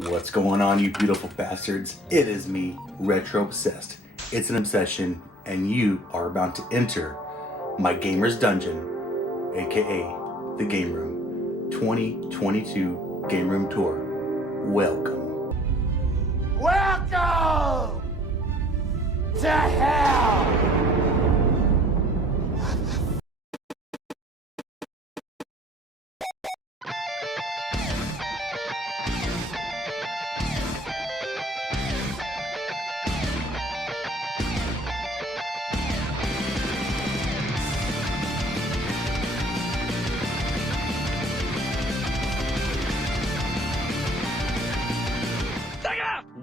What's going on, you beautiful bastards? It is me, Retro Obsessed. It's an obsession, and you are about to enter my gamer's dungeon, aka the Game Room 2022 Game Room Tour. Welcome. Welcome to hell!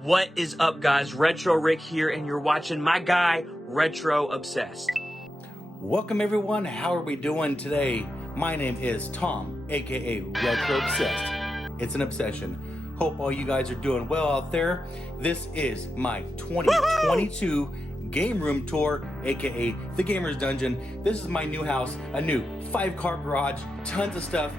What is up, guys? Retro Rick here, and you're watching my guy, Retro Obsessed. Welcome, everyone. How are we doing today? My name is Tom, aka Retro Obsessed. It's an obsession. Hope all you guys are doing well out there. This is my 2022 Game Room Tour, aka the Gamer's Dungeon. This is my new house, a new 5-car garage, tons of stuff,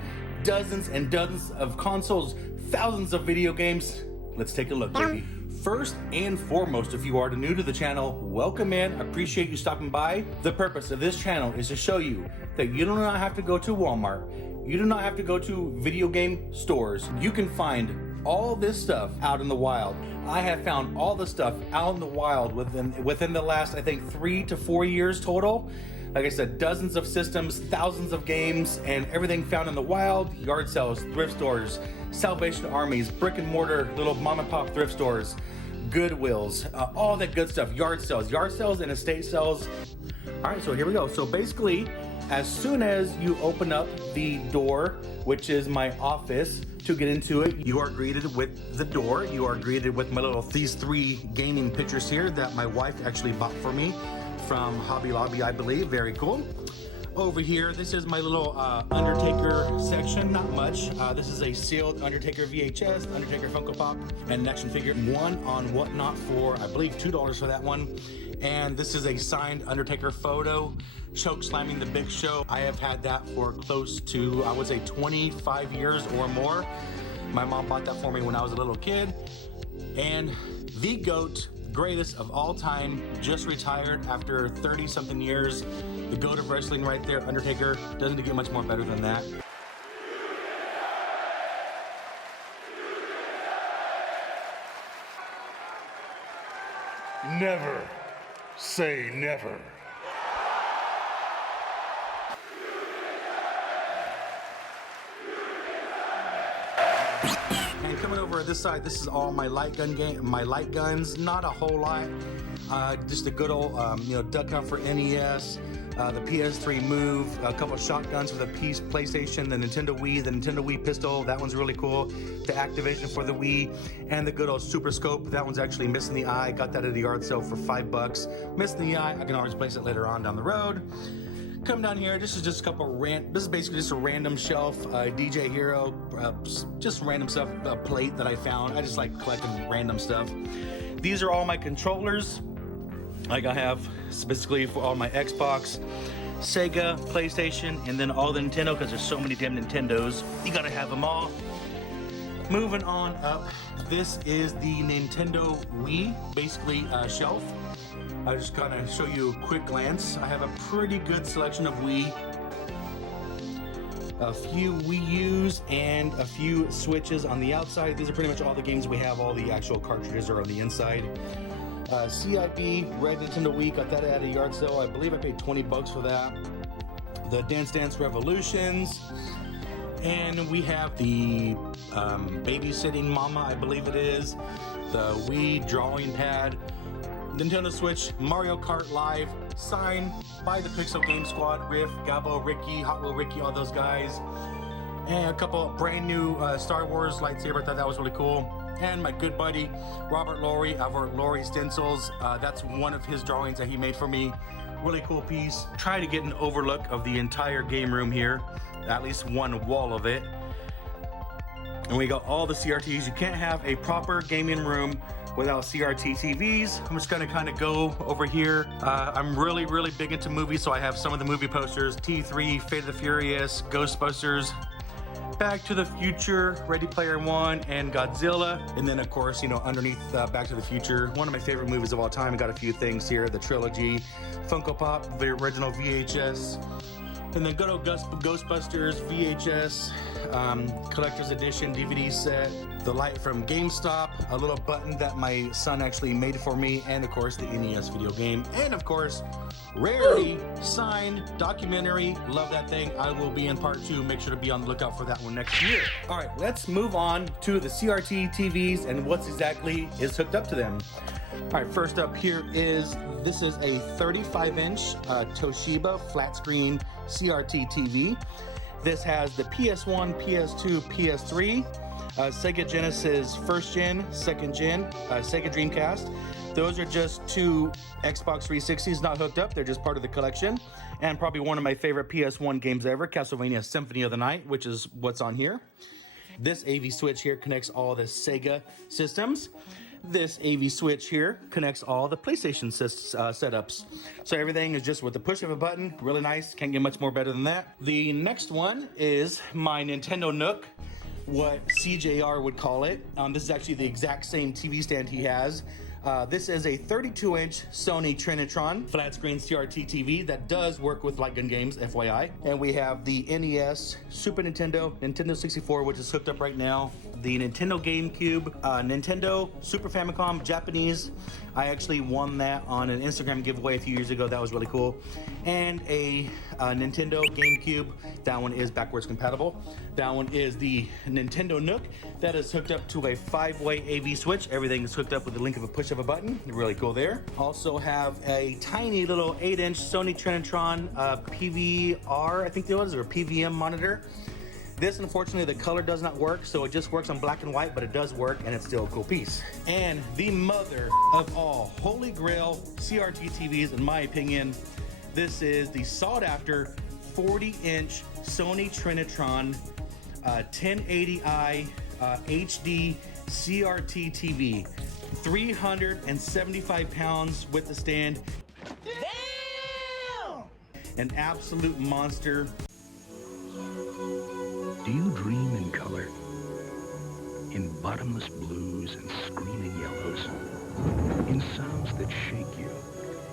dozens and dozens of consoles, thousands of video games. Let's take a look, baby. First and foremost, if you are new to the channel, welcome in. Appreciate you stopping by. The purpose of this channel is to show you that you do not have to go to Walmart. You do not have to go to video game stores. You can find all this stuff out in the wild. I have found all the stuff out in the wild within the last, I think, 3 to 4 years total. Like I said, dozens of systems, thousands of games, and everything found in the wild, yard sales, thrift stores, Salvation Armies, brick and mortar, little mom and pop thrift stores, Goodwills, all that good stuff, yard sales and estate sales. All right, so here we go. So basically, as soon as you open up the door, which is my office, to get into it, you are greeted with the door. You are greeted with these 3 gaming pictures here that my wife actually bought for me from Hobby Lobby, I believe. Very cool. Over here, this is my little Undertaker section. Not much. This is a sealed Undertaker VHS, Undertaker Funko Pop, and an action figure. One on Whatnot for, I believe, $2 for that one. And this is a signed Undertaker photo, choke slamming the Big Show. I have had that for close to, I would say, 25 years or more. My mom bought that for me when I was a little kid. And the GOAT, greatest of all time, just retired after 30 something years. The GOAT of wrestling right there, Undertaker. Doesn't get much more better than that. Never say never. And coming over at this side, this is all my light guns. Not a whole lot. Just a good old, duck hunt for NES, the PS3 Move, a couple of shotguns for the PlayStation, the Nintendo Wii pistol. That one's really cool. The Activision for the Wii, and the good old Super Scope. That one's actually missing the eye. Got that at a yard sale for $5. Missing the eye. I can always place it later on down the road. Come down here, this is just a couple this is basically just a random shelf, DJ Hero, just random stuff, a plate that I found. I just like collecting random stuff. These are all my controllers. Like I have specifically for all my Xbox, Sega, PlayStation, and then all the Nintendo, because there's so many damn Nintendos. You gotta have them all. Moving on up, this is the Nintendo Wii, basically shelf. I'll just kind of show you a quick glance. I have a pretty good selection of Wii. A few Wii U's and a few Switches on the outside. These are pretty much all the games we have. All the actual cartridges are on the inside. CIB, Red Nintendo Wii, got that at a yard sale. I believe I paid $20 for that. The Dance Dance Revolutions. And we have the Babysitting Mama, I believe it is. The Wii drawing pad. Nintendo Switch, Mario Kart Live, signed by the Pixel Game Squad, Riff, Gabo, Ricky, Hot Wheel Ricky, all those guys. And a couple brand new Star Wars lightsaber. I thought that was really cool. And my good buddy, Robert Laurie stencils. That's one of his drawings that he made for me. Really cool piece. Try to get an overlook of the entire game room here, at least one wall of it. And we got all the CRTs. You can't have a proper gaming room without CRT TVs. I'm just gonna kind of go over here. I'm really big into movies, so I have some of the movie posters. T3, Fate of the Furious, Ghostbusters, Back to the Future, Ready Player One, and Godzilla. And then, of course, you know, underneath Back to the Future, one of my favorite movies of all time. I got a few things here, the trilogy, Funko Pop, the original VHS, and then good old Ghostbusters VHS, collector's edition DVD set, the light from GameStop, a little button that my son actually made for me, and of course the NES video game, and of course Rarity signed documentary. Love that thing. I will be in part 2. Make sure to be on the lookout for that one next year. All right, let's move on to the CRT TVs and what's exactly is hooked up to them. All right, first up here is, this is a 35-inch Toshiba flat screen CRT TV. This has the PS1, PS2, PS3, Sega Genesis first gen, second gen, Sega Dreamcast. Those are just 2 Xbox 360s not hooked up. They're just part of the collection. And probably one of my favorite PS1 games ever, Castlevania Symphony of the Night, which is what's on here. This AV switch here connects all the Sega systems. This AV switch here connects all the PlayStation setups. So everything is just with the push of a button. Really nice. Can't get much more better than that. The next one is my Nintendo Nook, what CJR would call it. This is actually the exact same TV stand he has. This is a 32-inch Sony Trinitron flat screen CRT TV that does work with light gun games, FYI. And we have the NES, Super Nintendo, Nintendo 64, which is hooked up right now, the Nintendo GameCube, Nintendo Super Famicom Japanese. I actually won that on an Instagram giveaway a few years ago. That was really cool. And a Nintendo GameCube. That one is backwards compatible. That one is the Nintendo Nook. That is hooked up to a 5-way AV switch. Everything is hooked up with the link of a push of a button. Really cool there. Also have a tiny little 8-inch Sony Trinitron PVR, I think it was, or PVM monitor. This, unfortunately, the color does not work, so it just works on black and white, but it does work, and it's still a cool piece. And the mother of all holy grail CRT TVs, in my opinion, this is the sought-after 40-inch Sony Trinitron 1080i HD CRT TV. 375 pounds with the stand. Damn! An absolute monster. Do you dream in color? In bottomless blues and screaming yellows? In sounds that shake you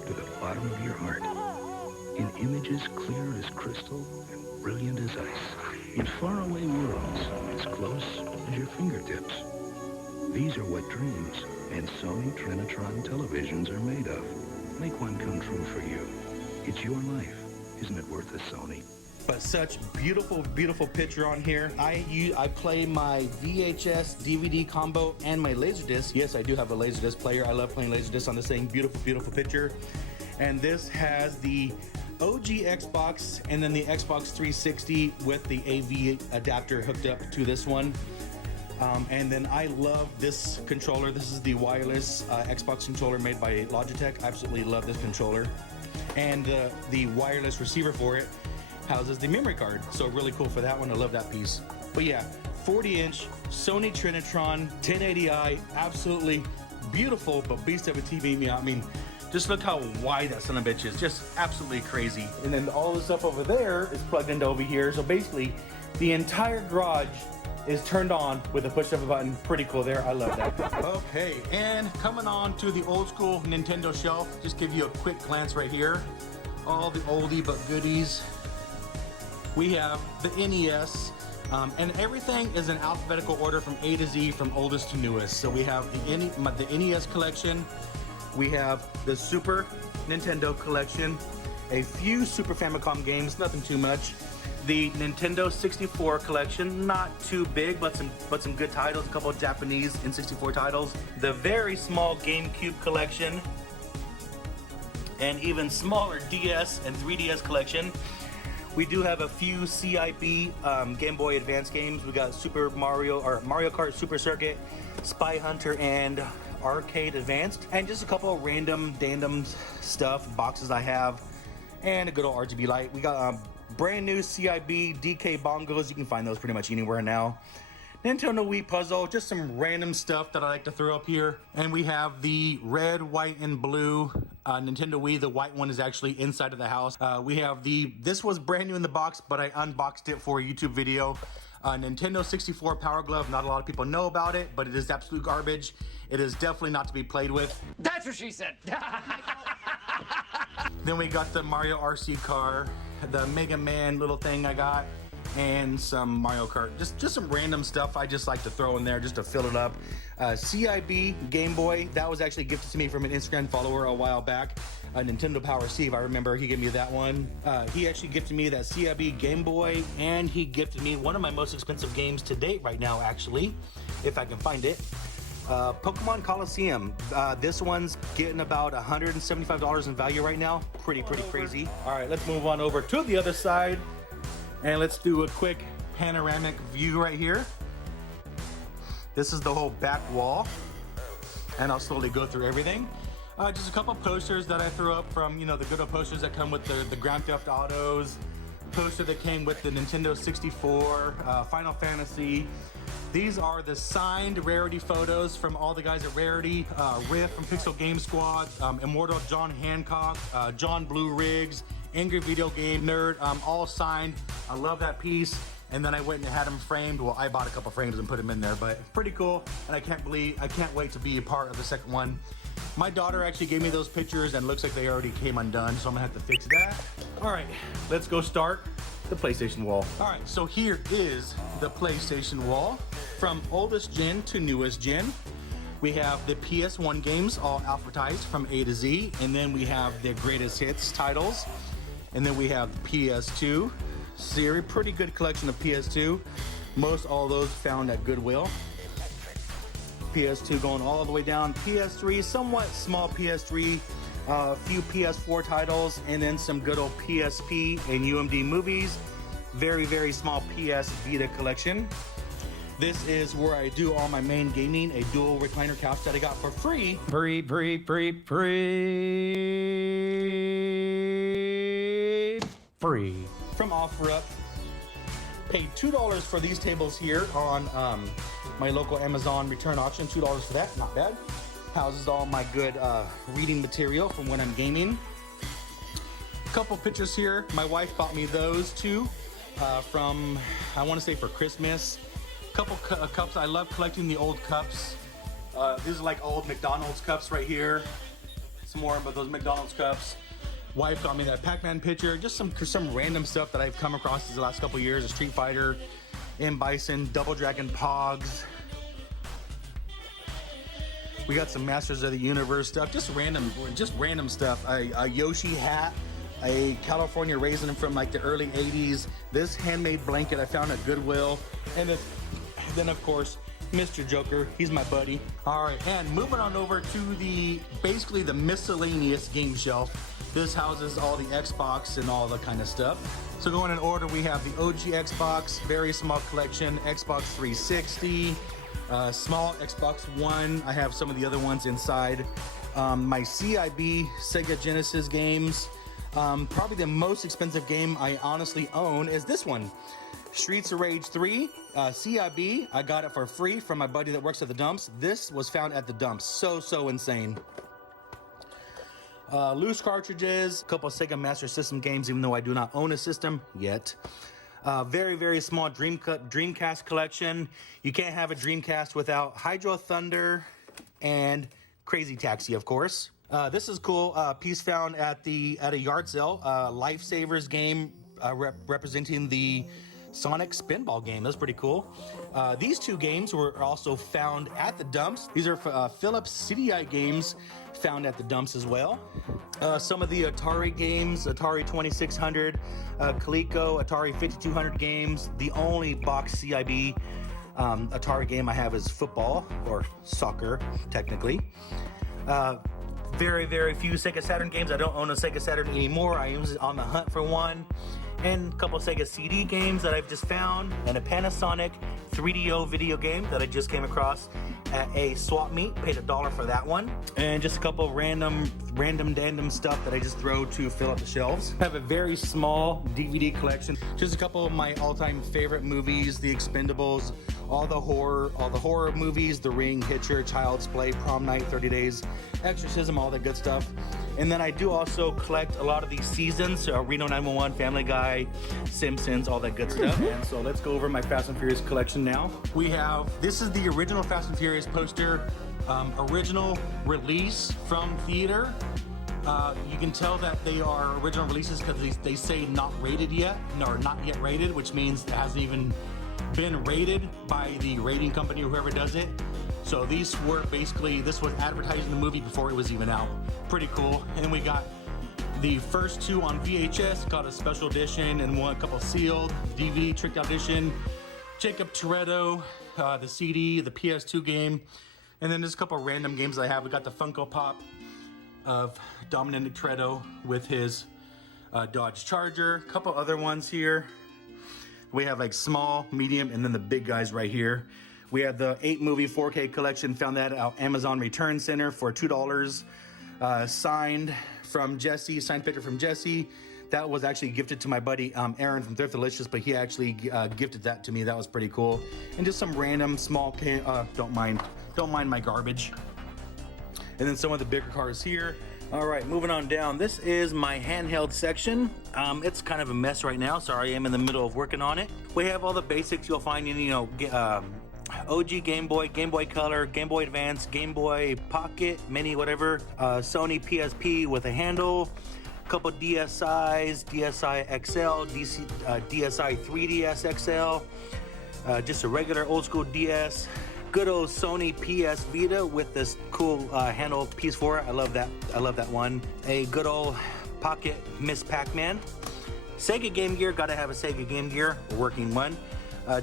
to the bottom of your heart? In images clear as crystal and brilliant as ice? In faraway worlds as close as your fingertips? These are what dreams and Sony Trinitron televisions are made of. Make one come true for you. It's your life. Isn't it worth a Sony? But such beautiful, beautiful picture on here. I play my VHS DVD combo and my Laserdisc. Yes, I do have a Laserdisc player. I love playing Laserdisc on this thing. Beautiful, beautiful picture. And this has the OG Xbox and then the Xbox 360 with the AV adapter hooked up to this one. And then I love this controller. This is the wireless Xbox controller made by Logitech. I absolutely love this controller. And the wireless receiver for it houses the memory card. So really cool for that one. I love that piece. But yeah, 40-inch Sony Trinitron 1080i. Absolutely beautiful, but beast of a TV. I mean, just look how wide that son of a bitch is. Just absolutely crazy. And then all the stuff over there is plugged into over here. So basically, the entire garage is turned on with a push of a button. Pretty cool there. I love that. Okay, and coming on to the old school Nintendo shelf. Just give you a quick glance right here. All the oldie but goodies. We have the NES, and everything is in alphabetical order from A to Z, from oldest to newest. So we have the NES collection. We have the Super Nintendo collection. A few Super Famicom games, nothing too much. The Nintendo 64 collection, not too big, but some good titles, a couple of Japanese N64 titles. The very small GameCube collection, and even smaller DS and 3DS collection. We do have a few CIB Game Boy Advance games. We got Mario Kart Super Circuit, Spy Hunter, and Arcade Advanced, and just a couple of random stuff, boxes I have, and a good old RGB light. We got brand new CIB DK bongos. You can find those pretty much anywhere now. Nintendo Wii puzzle, just some random stuff that I like to throw up here. And we have the red, white, and blue Nintendo Wii. The white one is actually inside of the house. We have this was brand new in the box, but I unboxed it for a YouTube video. Nintendo 64 Power Glove, not a lot of people know about it, but it is absolute garbage. It is definitely not to be played with. That's what she said. Then we got the Mario RC car, the Mega Man little thing I got, and some Mario Kart. Just some random stuff I just like to throw in there just to fill it up. CIB Game Boy, that was actually gifted to me from an Instagram follower a while back. Nintendo Power Steve, I remember he gave me that one. He actually gifted me that CIB Game Boy, and he gifted me one of my most expensive games to date right now, actually, if I can find it. Pokemon Coliseum. This one's getting about $175 in value right now. Pretty crazy. All right, let's move on over to the other side, and let's do a quick panoramic view right here. This is the whole back wall, and I'll slowly go through everything. Just a couple posters that I threw up from, you know, the good old posters that come with the Grand Theft Autos, poster that came with the Nintendo 64, Final Fantasy. These are the signed Rarity photos from all the guys at Rarity, Riff from Pixel Game Squad, Immortal John Hancock, John Blue Riggs, Angry Video Game Nerd, all signed. I love that piece. And then I went and had them framed. Well, I bought a couple frames and put them in there, but pretty cool. And I can't wait to be a part of the second one. My daughter actually gave me those pictures, and it looks like they already came undone, so I'm gonna have to fix that. All right, let's go start the PlayStation wall. All right, so here is the PlayStation wall. From oldest gen to newest gen. We have the PS1 games all alphabetized from A to Z, and then we have the greatest hits titles. And then we have the PS2 series, pretty good collection of PS2. Most all those found at Goodwill. PS2 going all the way down. PS3, somewhat small PS3, a few PS4 titles, and then some good old PSP and UMD movies. Very small PS Vita collection. This is where I do all my main gaming, a dual recliner couch that I got for free. Free. From OfferUp. Paid $2 for these tables here on my local Amazon return auction. $2 for that, not bad. Houses all my good reading material from when I'm gaming. Couple pictures here. My wife bought me those two from, I want to say for Christmas. Couple cups. I love collecting the old cups. These are like old McDonald's cups right here. Some more of those McDonald's cups. Wife got me that Pac-Man picture. Just some random stuff that I've come across these last couple years. A Street Fighter, M. Bison, Double Dragon Pogs. We got some Masters of the Universe stuff. Just random stuff. A Yoshi hat. A California raisin from like the early 80s. This handmade blanket I found at Goodwill. And then of course, Mr. Joker, he's my buddy. All right, and moving on over to basically the miscellaneous game shelf. This houses all the Xbox and all the kind of stuff. So going in order, we have the OG Xbox, very small collection, Xbox 360, small Xbox One. I have some of the other ones inside. My CIB Sega Genesis games. Probably the most expensive game I honestly own is this one. Streets of Rage 3, CIB. I got it for free from my buddy that works at the dumps. This was found at the dumps. So insane. Loose cartridges, a couple of Sega Master System games, even though I do not own a system yet. Very small Dreamcast collection. You can't have a Dreamcast without Hydro Thunder and Crazy Taxi, of course. This is cool. Piece found at a yard sale. Lifesavers game representing the Sonic Spinball game. That's pretty cool. These two games were also found at the dumps. These are Philips CDI games found at the dumps as well. Some of the Atari games, Atari 2600, Coleco, Atari 5200 games. The only box CIB Atari game I have is football, or soccer, technically. Very few Sega Saturn games. I don't own a Sega Saturn anymore. I was on the hunt for one. And a couple Sega CD games that I've just found, and a Panasonic 3DO video game that I just came across at a swap meet. Paid $1 for that one. And just a couple random stuff that I just throw to fill up the shelves. I have a very small DVD collection. Just a couple of my all-time favorite movies, The Expendables, all the horror movies, The Ring, Hitcher, Child's Play, Prom Night, 30 Days, Exorcism, all that good stuff. And then I do also collect a lot of these seasons, Reno 911, Family Guy, Simpsons, all that good stuff. And so let's go over my Fast and Furious collection now. We have, this is the original Fast and Furious poster, original release from theater. You can tell that they are original releases because they say not rated yet, or not yet rated, which means it hasn't even been rated by the rating company or whoever does it. So these were basically, this was advertising the movie before it was even out. Pretty cool. And then we got the first two on VHS, called a special edition, and a couple sealed, DVD tricked out edition, Jacob Toretto, the CD, the PS2 game, and then there's a couple random games that I have. We got the Funko Pop of Dominic Toretto with his Dodge Charger, a couple other ones here. We have like small, medium, and then the big guys right here. We have the 8-movie 4K collection, found that at Amazon Return Center for $2. Signed from Jesse, signed picture from Jesse. That was actually gifted to my buddy Aaron from Thriftalicious, but he actually gifted that to me. That was pretty cool. And just some random small, don't mind my garbage. And then some of the bigger cars here. All right, moving on down. This is my handheld section. It's kind of a mess right now. Sorry, I'm in the middle of working on it. We have all the basics you'll find in, OG Game Boy, Game Boy Color, Game Boy Advance, Game Boy Pocket, Mini, whatever. Sony PSP with a handle. A couple DSIs, DSi XL, DSi 3DS XL. Just a regular old school DS. Good old Sony PS Vita with this cool handle piece for it. I love that one. A good old pocket Miss Pac-Man. Sega Game Gear, gotta have a Sega Game Gear, working one.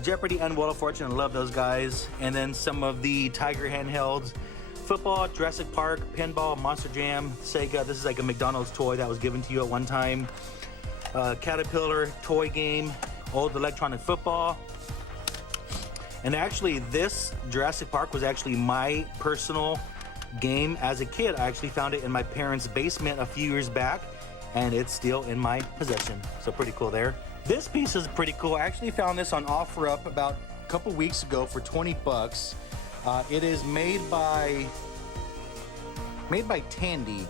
Jeopardy and Wheel of Fortune, I love those guys. And then some of the Tiger handhelds. Football, Jurassic Park, Pinball, Monster Jam, Sega. This is like a McDonald's toy that was given to you at one time. Caterpillar toy game, old electronic football. And actually, this Jurassic Park was actually my personal game as a kid. I actually found it in my parents' basement a few years back, and it's still in my possession. So pretty cool there. This piece is pretty cool. I actually found this on OfferUp about a couple weeks ago for 20 bucks. It is made by Tandy.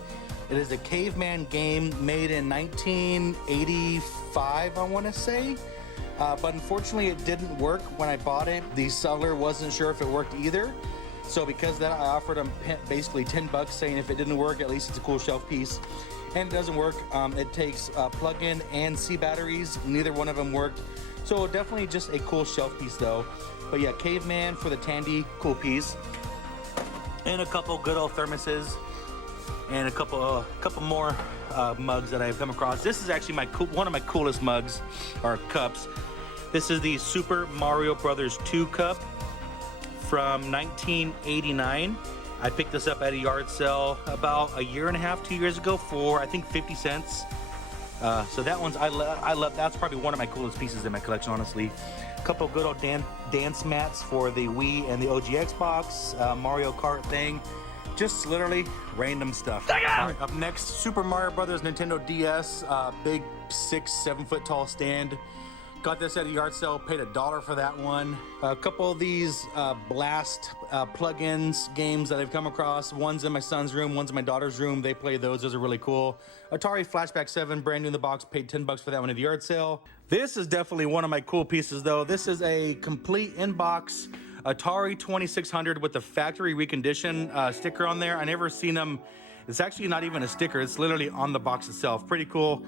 It is a caveman game made in 1985, I want to say. But unfortunately it didn't work when I bought it. The seller wasn't sure if it worked either. So because of that, I offered him basically 10 bucks saying if it didn't work, at least it's a cool shelf piece. And it doesn't work. It takes plug-in and C batteries. Neither one of them worked. So definitely just a cool shelf piece though. But yeah, Caveman for the Tandy, cool piece. And a couple good old thermoses. And a couple more mugs that I've come across. This is actually one of my coolest mugs, or cups. This is the Super Mario Brothers 2 cup from 1989. I picked this up at a yard sale about a year and a half, 2 years ago for I think 50 cents. So that one's, I love, that's probably one of my coolest pieces in my collection, honestly. A couple good old dance mats for the Wii and the OG Xbox, Mario Kart thing. Just literally random stuff. All right, up next, Super Mario Brothers Nintendo DS, big 6-7 foot tall stand. Got this at a yard sale, paid $1 for that one. A couple of these Blast plugins games that I've come across. One's in my son's room, one's in my daughter's room. They play those are really cool. Atari Flashback 7, brand new in the box, paid 10 bucks for that one at the yard sale. This is definitely one of my cool pieces though. This is a complete in-box Atari 2600 with the factory recondition sticker on there. I never seen them. It's actually not even a sticker. It's literally on the box itself. Pretty cool.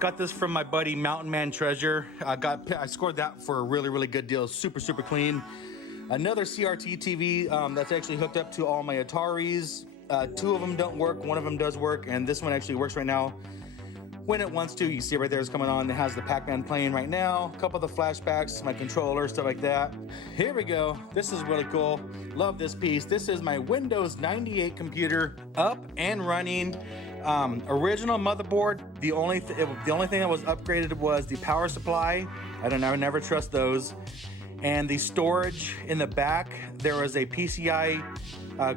Got this from my buddy Mountain Man Treasure. I scored that for a really, really good deal. Super, super clean. Another CRT TV that's actually hooked up to all my Ataris. Two of them don't work. One of them does work. And this one actually works right now when it wants to. You see right there it's coming on. It has the Pac-Man playing right now. A couple of the flashbacks, my controller, stuff like that. Here we go. This is really cool. Love this piece. This is my Windows 98 computer, up and running. Original motherboard. The only thing that was upgraded was the power supply. I never trust those. And the storage in the back, there was a PCI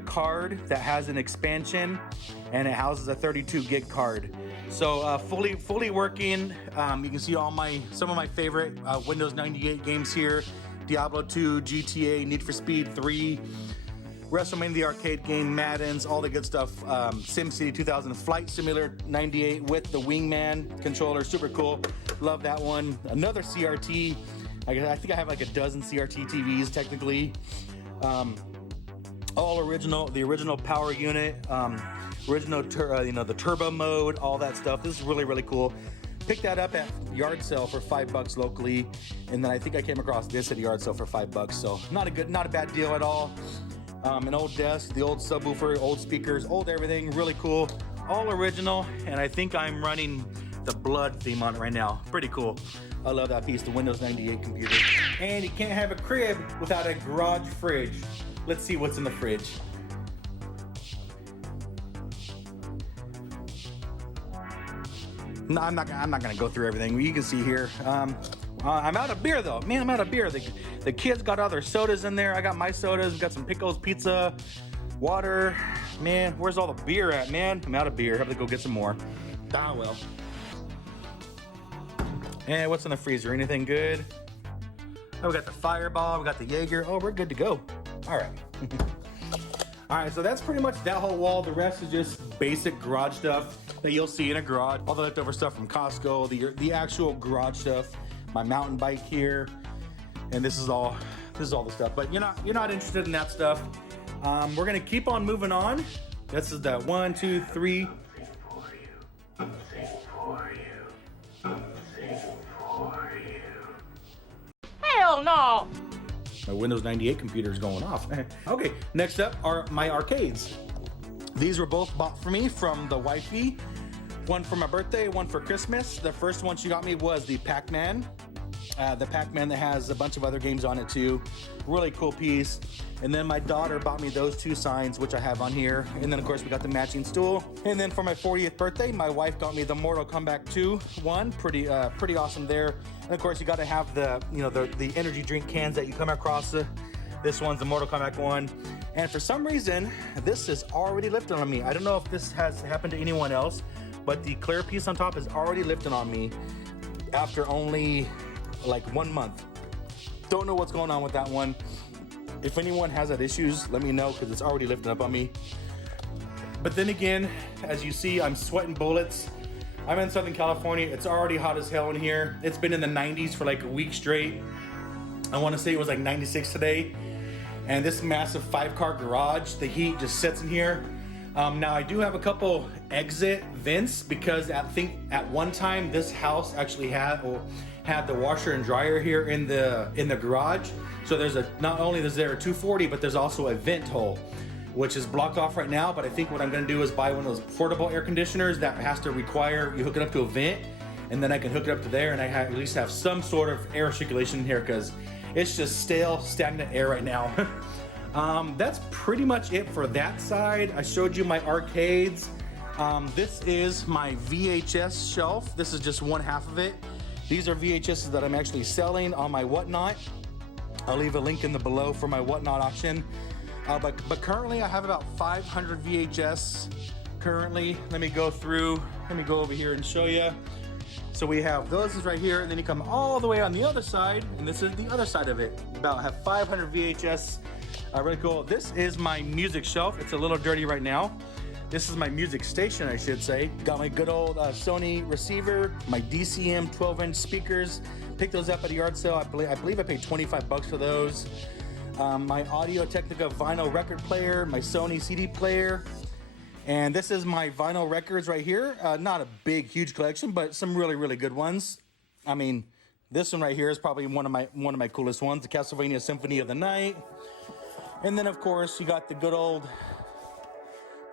card that has an expansion, and it houses a 32 gig card. So fully working. You can see some of my favorite Windows 98 games here: Diablo 2, GTA, Need for Speed 3. WrestleMania the arcade game, Madden's, all the good stuff. SimCity 2000 Flight Simulator 98 with the Wingman controller, super cool. Love that one. Another CRT. I think I have like a dozen CRT TVs technically. All original, the original power unit, the turbo mode, all that stuff. This is really, really cool. Picked that up at yard sale for $5 locally, and then I think I came across this at a yard sale for $5. So not a bad deal at all. An old desk, the old subwoofer, old speakers, old everything, really cool. All original, and I think I'm running the blood theme on it right now. Pretty cool. I love that piece, the Windows 98 computer. And you can't have a crib without a garage fridge. Let's see what's in the fridge. No, I'm not gonna go through everything. You can see here. I'm out of beer though. Man, I'm out of beer. The kids got all their sodas in there. I got my sodas. We got some pickles, pizza, water. Man, where's all the beer at, man? I'm out of beer. I have to go get some more. Ah, well. And what's in the freezer? Anything good? Oh, we got the Fireball. We got the Jaeger. Oh, we're good to go. All right. All right, so that's pretty much that whole wall. The rest is just basic garage stuff that you'll see in a garage. All the leftover stuff from Costco, the actual garage stuff. My mountain bike here, and this is all the stuff. But you're not interested in that stuff. We're gonna keep on moving on. This is the 1, 2, 3. Hell no! My Windows 98 computer is going off. Okay, next up are my arcades. These were both bought for me from the wifey. One for my birthday, one for Christmas. The first one she got me was the Pac-Man. The Pac-Man that has a bunch of other games on it too. Really cool piece. And then my daughter bought me those two signs, which I have on here. And then of course we got the matching stool. And then for my 40th birthday, my wife got me the Mortal Kombat 2 one. Pretty awesome there. And of course you got to have the energy drink cans that you come across. This one's the Mortal Kombat one. And for some reason, this is already lifted on me. I don't know if this has happened to anyone else, but the clear piece on top is already lifted on me after only like 1 month. Don't know what's going on with that one. If anyone has that issues, let me know, because it's already lifted up on me. But then again, as you see, I'm sweating bullets. I'm in Southern California. It's already hot as hell in here. It's been in the 90s for like a week straight. I want to say it was like 96 today. And this massive 5-car garage, the heat just sits in here. Now I do have a couple exit vents, because I think at one time this house actually had the washer and dryer here in the garage. So there's not only is there a 240, but there's also a vent hole, which is blocked off right now. But I think what I'm gonna do is buy one of those portable air conditioners that has to require you hook it up to a vent, and then I can hook it up to there, and I at least have some sort of air circulation in here, because it's just stale, stagnant air right now. That's pretty much it for that side. I showed you my arcades. This is my VHS shelf. This is just one half of it. These are VHSs that I'm actually selling on my Whatnot. I'll leave a link in the below for my Whatnot auction. But currently I have about 500 VHS currently. Let me go over here and show you. So we have those right here, and then you come all the way on the other side, and this is the other side of it. Have 500 VHS. Really cool. This is my music shelf. It's a little dirty right now. This is my music station, I should say. Got my good old Sony receiver, my DCM 12-inch speakers. Picked those up at a yard sale. I believe I paid $25 for those. My Audio Technica vinyl record player, my Sony CD player. And this is my vinyl records right here. Not a big, huge collection, but some really, really good ones. I mean, this one right here is probably one of my coolest ones, the Castlevania Symphony of the Night. And then, of course, you got the good old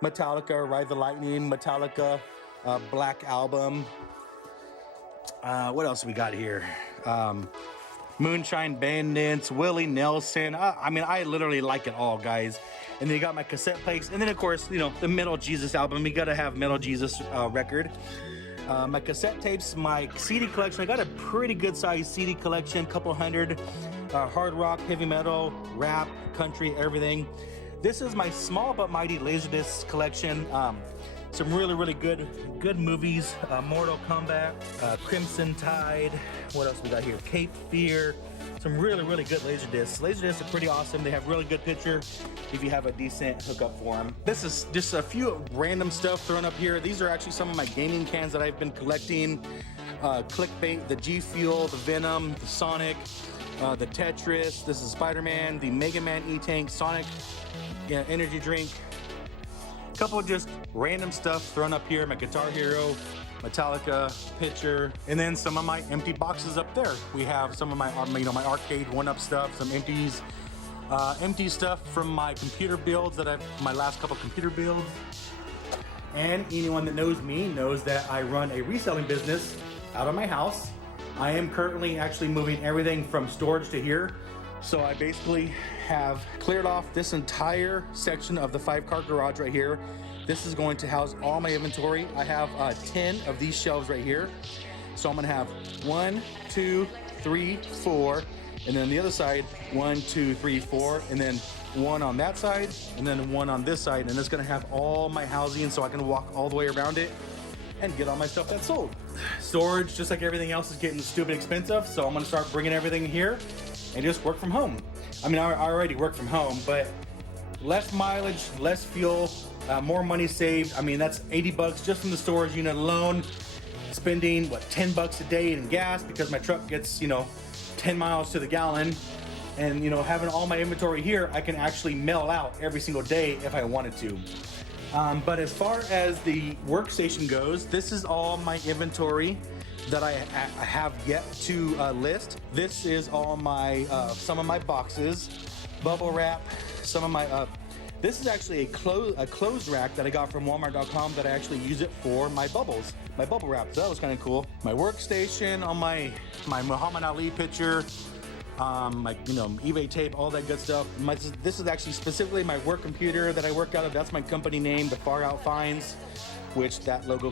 Metallica, Ride the Lightning, Metallica Black Album. What else we got here? Moonshine Bandits, Willie Nelson. I mean, I literally like it all, guys. And then you got my cassette plates. And then, of course, the Metal Jesus album. You got to have Metal Jesus record. My cassette tapes, my CD collection. I got a pretty good sized CD collection, couple hundred. Hard rock, heavy metal, rap, country, everything. This is my small but mighty Laserdisc collection. Some really good movies. Mortal Kombat, Crimson Tide. What else we got here? Cape Fear. Some really good laser discs. Laser discs are pretty awesome. They have really good picture if you have a decent hookup for them. This is just a few random stuff thrown up here. These are actually some of my gaming cans that I've been collecting. Clickbait, the G Fuel, the Venom, the Sonic, the Tetris. This is Spider-Man, the Mega Man E-Tank, Sonic energy drink. A couple of just random stuff thrown up here. My Guitar Hero, Metallica picture, and then some of my empty boxes up there. We have some of my, my arcade one-up stuff, some empty stuff from my computer builds my last couple computer builds. And anyone that knows me knows that I run a reselling business out of my house. I am currently actually moving everything from storage to here. So I basically have cleared off this entire section of the 5-car garage right here. This is going to house all my inventory. I have 10 of these shelves right here. So I'm gonna have 1, 2, 3, 4, and then the other side, 1, 2, 3, 4, and then one on that side, and then one on this side. And it's gonna have all my housing so I can walk all the way around it and get all my stuff that's sold. Storage, just like everything else, is getting stupid expensive. So I'm gonna start bringing everything here and just work from home. I mean, I already work from home, but less mileage, less fuel, more money saved. I mean, that's 80 bucks just from the storage unit alone. Spending, what, 10 bucks a day in gas because my truck gets, 10 miles to the gallon. And, having all my inventory here, I can actually mail out every single day if I wanted to. But as far as the workstation goes, this is all my inventory that I have yet to list. This is all my, some of my boxes, bubble wrap, some of my, this is actually a clothes rack that I got from Walmart.com that I actually use it for my bubble wrap. So that was kind of cool. My workstation, on my Muhammad Ali picture, my eBay tape, all that good stuff. This is actually specifically my work computer that I work out of. That's my company name, the Far Out Finds, which that logo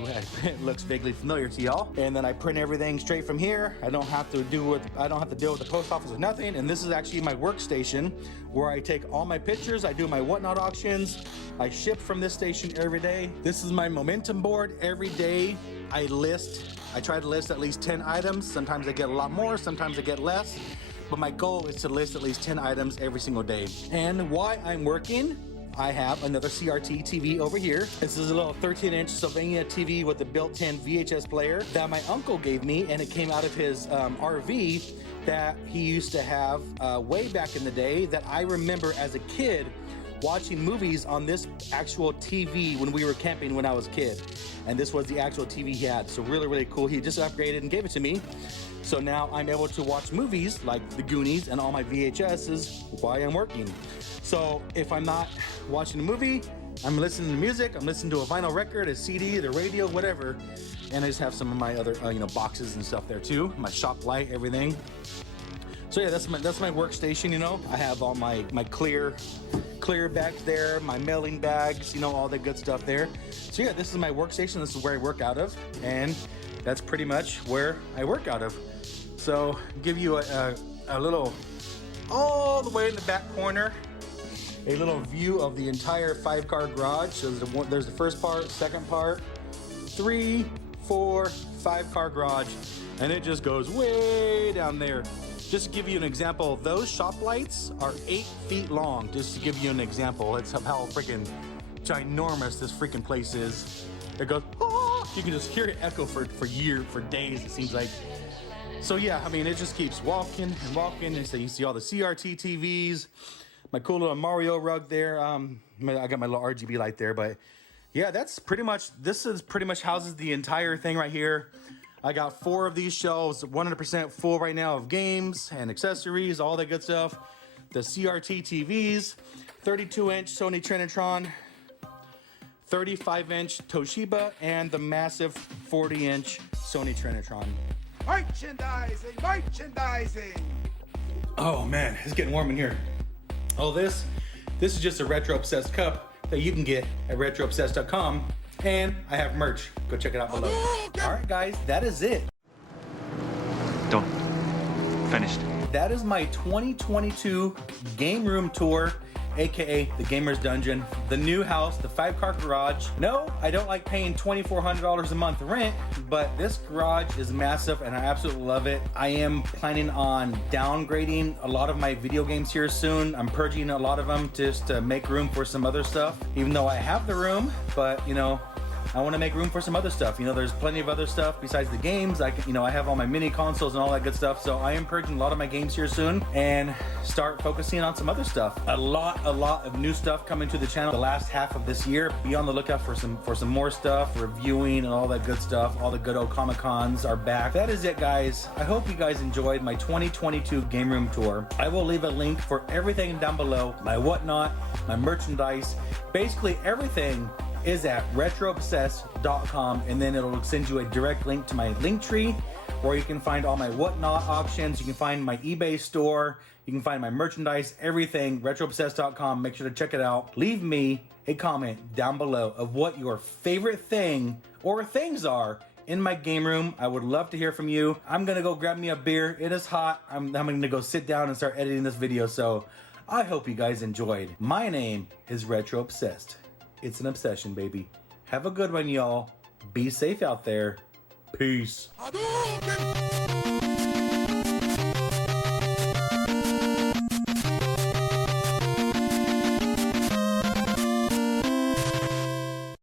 looks vaguely familiar to y'all. And then I print everything straight from here. I don't have to deal with the post office or nothing. And this is actually my workstation where I take all my pictures, I do my whatnot auctions, I ship from this station every day. This is my momentum board. Every day I try to list at least 10 items. Sometimes I get a lot more, sometimes I get less. But my goal is to list at least 10 items every single day. And while I'm working, I have another CRT TV over here. This is a little 13-inch Sylvania TV with a built-in VHS player that my uncle gave me, and it came out of his RV that he used to have way back in the day, that I remember as a kid watching movies on this actual TV when we were camping when I was a kid. And this was the actual TV he had. So really cool. He just upgraded and gave it to me. So now I'm able to watch movies like The Goonies and all my VHSs while I'm working. So if I'm not watching a movie, I'm listening to music, I'm listening to a vinyl record, a CD, the radio, whatever. And I just have some of my other boxes and stuff there too. My shop light, everything. So yeah, that's my workstation. I have all my clear bags there, my mailing bags, all that good stuff there. So yeah, this is my workstation. This is where I work out of, and that's pretty much where I work out of. So give you a little, all the way in the back corner, a little view of the entire 5-car garage. So there's the first part, second part, 3, 4, 5-car garage, and it just goes way down there. Just to give you an example, those shop lights are 8 feet long. Just to give you an example, it's how freaking ginormous this freaking place is. It goes, oh! You can just hear it echo for days, it seems like. So yeah, I mean, it just keeps walking and walking. And so you see all the CRT TVs, my cool little Mario rug there. I got my little RGB light there, but yeah, this is pretty much houses the entire thing right here. I got 4 of these shelves, 100% full right now of games and accessories, all that good stuff. The CRT TVs, 32-inch Sony Trinitron, 35-inch Toshiba, and the massive 40-inch Sony Trinitron. Merchandising! Oh man, it's getting warm in here. Oh, this is just a Retro Obsessed cup that you can get at retroobsessed.com. And I have merch. Go check it out below. All right, guys, that is it. Finished. That is my 2022 game room tour aka the Gamer's Dungeon, the new house, the 5-car garage. No, I don't like paying $2,400 a month rent, but this garage is massive and I absolutely love it. I am planning on downgrading a lot of my video games here soon. I'm purging a lot of them just to make room for some other stuff, even though I have the room, but you know, I want to make room for some other stuff. You know, there's plenty of other stuff besides the games. I have all my mini consoles and all that good stuff. So I am purging a lot of my games here soon and start focusing on some other stuff. A lot of new stuff coming to the channel the last half of this year. Be on the lookout for some more stuff, reviewing and all that good stuff. All the good old Comic Cons are back. That is it, guys. I hope you guys enjoyed my 2022 game room tour. I will leave a link for everything down below. My whatnot, my merchandise, basically everything is at retroobsessed.com, and then it'll send you a direct link to my link tree where you can find all my whatnot auctions. You can find my eBay store, you can find my merchandise, everything. retroobsessed.com. Make sure to check it out. Leave me a comment down below of what your favorite thing or things are in my game room. I would love to hear from you. I'm gonna go grab me a beer. It is hot. I'm gonna go sit down and start editing this video, so I hope you guys enjoyed. My name is Retro Obsessed. It's an obsession, baby. Have a good one, y'all. Be safe out there. Peace.